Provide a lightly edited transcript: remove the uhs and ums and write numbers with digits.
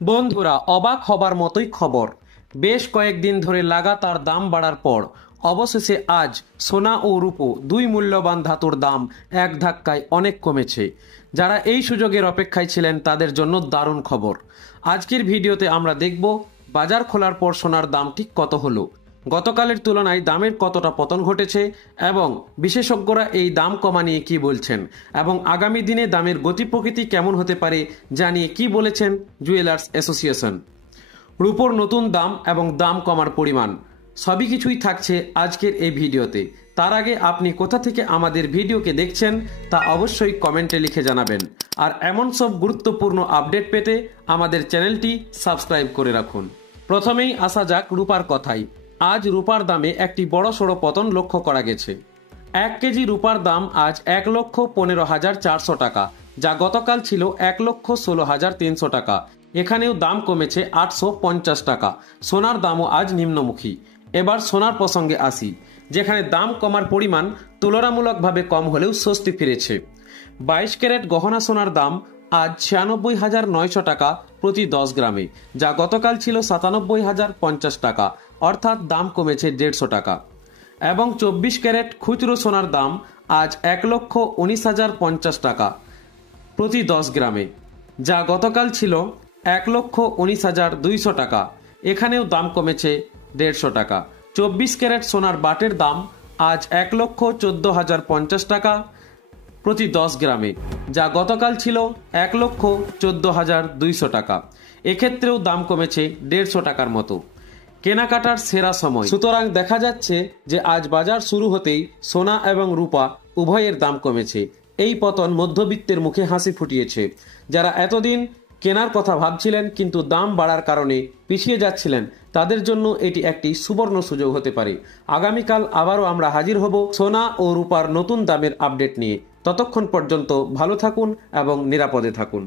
বন্ধুরা, অবাক হবার মতোই খবর। বেশ কয়েকদিন ধরে লাগাতার দাম বাড়ার পর অবশেষে আজ সোনা ও রূপো দুই মূল্যবান ধাতুর দাম এক ধাক্কায় অনেক কমেছে। যারা এই সুযোগের অপেক্ষায় ছিলেন তাদের জন্য দারুণ খবর। আজকের ভিডিওতে আমরা দেখব বাজার খোলার পর সোনার দাম ঠিক কত হলো, গতকালের তুলনায় দামের কতটা পতন ঘটেছে এবং বিশেষজ্ঞরা এই দাম কমা নিয়ে কী বলছেন এবং আগামী দিনে দামের গতি প্রকৃতি কেমন হতে পারে জানিয়ে কি বলেছেন জুয়েলার্স অ্যাসোসিয়েশন। রূপোর নতুন দাম এবং দাম কমার পরিমাণ সবই কিছুই থাকছে আজকের এই ভিডিওতে। তার আগে আপনি কোথা থেকে আমাদের ভিডিওকে দেখছেন তা অবশ্যই কমেন্টে লিখে জানাবেন, আর এমন সব গুরুত্বপূর্ণ আপডেট পেতে আমাদের চ্যানেলটি সাবস্ক্রাইব করে রাখুন। প্রথমেই আসা যাক রূপার কথায়। আজ রূপার দামে একটি বড়সড় পতন লক্ষ্য করা গেছে। 1 কেজি রূপার দাম আজ 1,15,400 টাকা, যা গতকাল ছিল 1,16,300 টাকা। এখানেও দাম কমেছে 850 টাকা। সোনার দামও আজ নিম্নমুখী। এবার সোনার প্রসঙ্গে আসি, যেখানে দাম কমার পরিমাণ তুলনামূলকভাবে কম হলেও স্বস্তি ফিরেছে। 22 ক্যারেট গহনা সোনার দাম আজ 96,900 টাকা প্রতি 10 গ্রামে, যা গতকাল ছিল 97,050 টাকা, অর্থাৎ দাম কমেছে 150 টাকা। এবং 24 ক্যারেট খুচরো সোনার দাম আজ 1,19,050 টাকা প্রতি 10 গ্রামে, যা গতকাল ছিল 1,19,200 টাকা। এখানেও দাম কমেছে 150 টাকা। 24 ক্যারেট সোনার বাটের দাম আজ 1,14,050 টাকা প্রতি 10 গ্রামে, যা গতকাল ছিল 1,14,200 টাকা। এক্ষেত্রেও দাম কমেছে 150 টাকার মতো। কেনাকাটার সেরা সময়, সুতরাং দেখা যাচ্ছে যে আজ বাজার শুরু হতেই সোনা এবং রূপা উভয়ের দাম কমেছে। এই পতন মধ্যবিত্তের মুখে হাসি ফুটিয়েছে। যারা এতদিন কেনার কথা ভাবছিলেন কিন্তু দাম বাড়ার কারণে পিছিয়ে যাচ্ছিলেন, তাদের জন্য এটি একটি সুবর্ণ সুযোগ হতে পারে। আগামীকাল আবারও আমরা হাজির হব সোনা ও রূপার নতুন দামের আপডেট নিয়ে। ততক্ষণ পর্যন্ত ভালো থাকুন এবং নিরাপদে থাকুন।